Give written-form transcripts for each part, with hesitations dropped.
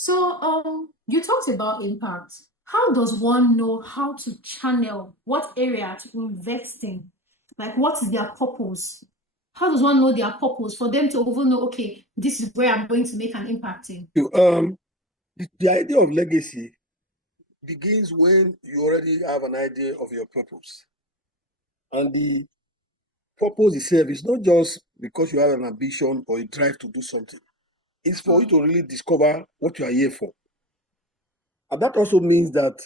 So, you talked about impact. How does one know how to channel what area to invest in? Like, what is their purpose? How does one know their purpose for them to even know, okay, this is where I'm going to make an impact in? The idea of legacy begins when you already have an idea of your purpose. And the purpose itself is not just because you have an ambition or a drive to do something. It's for you to really discover what you are here for. And that also means that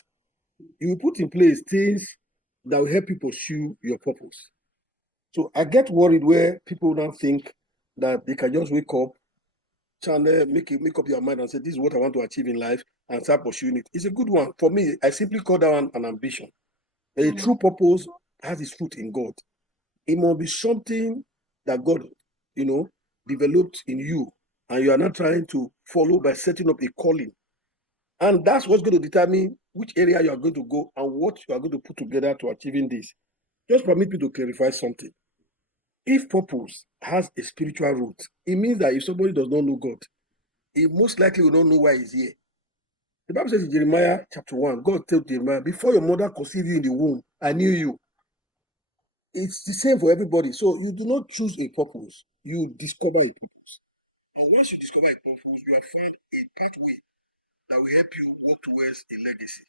you put in place things that will help you pursue your purpose. So I get worried where people now think that they can just wake up, channel, make up your mind and say, this is what I want to achieve in life and start pursuing it. It's a good one. For me, I simply call that one an ambition. A true purpose has its fruit in God. It must be something that God, developed in you, and you are not trying to follow by setting up a calling. And that's what's going to determine which area you are going to go and what you are going to put together to achieving this. Just permit me to clarify something. If purpose has a spiritual root, it means that if somebody does not know God, he most likely will not know why he's here. The Bible says in Jeremiah chapter 1, God told Jeremiah, before your mother conceived you in the womb, I knew you. It's the same for everybody. So you do not choose a purpose, you discover a purpose. And once you discover a purpose, you have found a pathway that will help you work towards a legacy.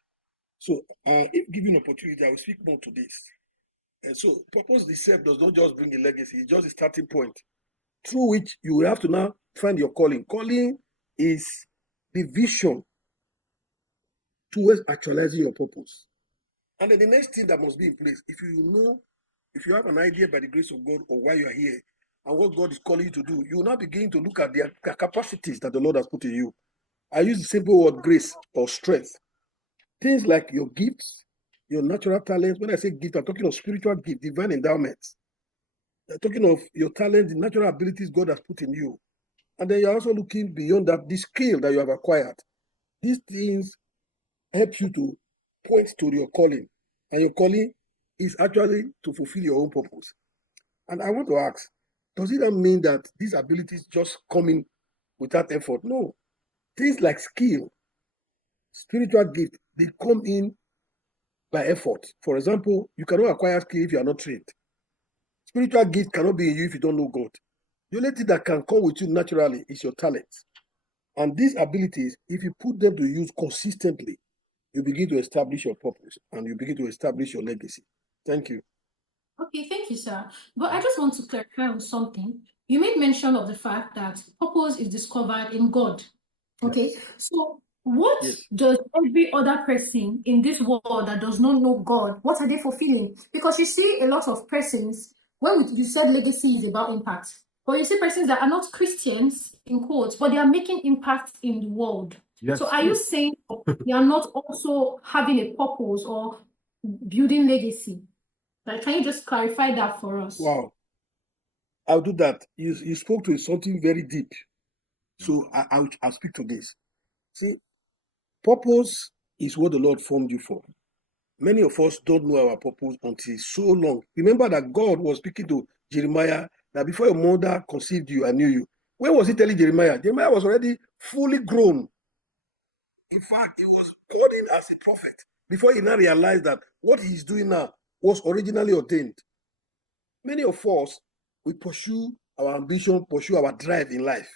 So if given opportunity, I will speak more to this. And so purpose itself does not just bring a legacy, it's just a starting point through which you will have to now find your calling. Calling is the vision towards actualizing your purpose. And then the next thing that must be in place, if you have an idea by the grace of God or why you are here and what God is calling you to do, you will now begin to look at the capacities that the Lord has put in you. I use the simple word grace or strength. Things like your gifts, your natural talents. When I say gift, I'm talking of spiritual gift, divine endowments. I'm talking of your talent, the natural abilities God has put in you. And then you're also looking beyond that, the skill that you have acquired. These things help you to point to your calling. And your calling is actually to fulfill your own purpose. And I want to ask, does it not mean that these abilities just come in without effort? No. Things like skill, spiritual gift, they come in by effort. For example, you cannot acquire skill if you are not trained. Spiritual gift cannot be in you if you don't know God. The only thing that can come with you naturally is your talent. And these abilities, if you put them to use consistently, you begin to establish your purpose and you begin to establish your legacy. Thank you. Okay, thank you, sir. But I just want to clarify on something. You made mention of the fact that purpose is discovered in God. Okay, Yes. so what Yes. does every other person in this world that does not know God, what are they fulfilling? Because you see a lot of persons, when you said legacy is about impact, but you see persons that are not Christians, in quotes, but they are making impact in the world. Yes. So are you saying they are not also having a purpose or building legacy? Like, can you just clarify that for us? Wow. I'll do that. You spoke to something very deep. So I'll speak to this. See, purpose is what the Lord formed you for. Many of us don't know our purpose until so long. Remember that God was speaking to Jeremiah that before your mother conceived you, I knew you. When was he telling Jeremiah? Jeremiah was already fully grown. In fact, he was called in as a prophet before he now realized that what he's doing now was originally ordained. Many of us, we pursue our ambition, pursue our drive in life.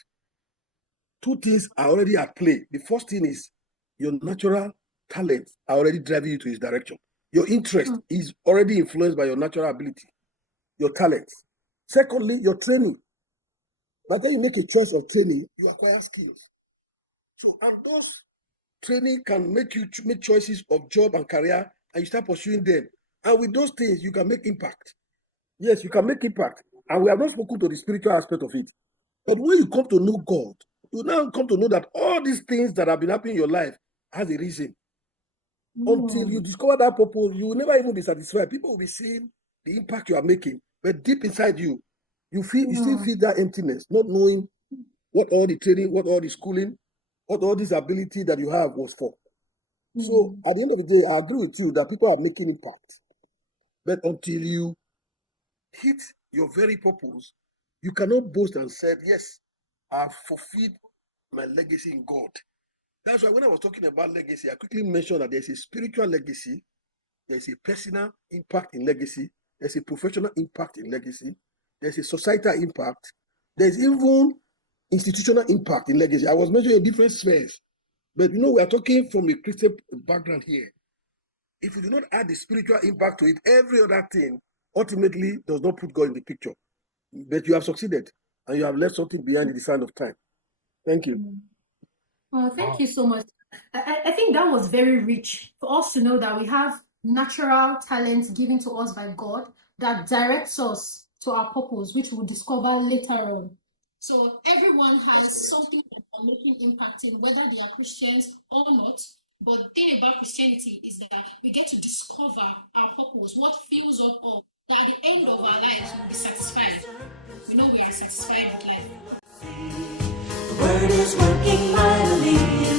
Two things are already at play. The first thing is your natural talents are already driving you to his direction. Your interest is already influenced by your natural ability, your talents. Secondly, your training. By the time you make a choice of training, you acquire skills. So, and those training can make you make choices of job and career, and you start pursuing them. And with those things, you can make impact. Yes, you can make impact. And we have not spoken to the spiritual aspect of it. But when you come to know God, you now come to know that all these things that have been happening in your life has a reason. Until you discover that purpose, you will never even be satisfied. People will be seeing the impact you are making, but deep inside you, you still feel that emptiness, not knowing what all the training, what all the schooling, what all this ability that you have was for. So at the end of the day, I agree with you that people are making impact. But until you hit your very purpose, you cannot boast and say, yes, I've fulfilled my legacy in God. That's why when I was talking about legacy, I quickly mentioned that there's a spiritual legacy, there's a personal impact in legacy, there's a professional impact in legacy, there's a societal impact, there's even institutional impact in legacy. I was mentioning different spheres, but we are talking from a Christian background here. If you do not add the spiritual impact to it, every other thing ultimately does not put God in the picture. But you have succeeded and you have left something behind in the sand of time. Thank you. Well, thank you so much. I think that was very rich for us to know that we have natural talents given to us by God that directs us to our purpose, which we'll discover later on. So everyone has something that they're making impact in, whether they are Christians or not. But the thing about Christianity is that we get to discover our purpose, what fills us up, that at the end of our lives we'll be satisfied. We know we are satisfied with life. The word is working mightily.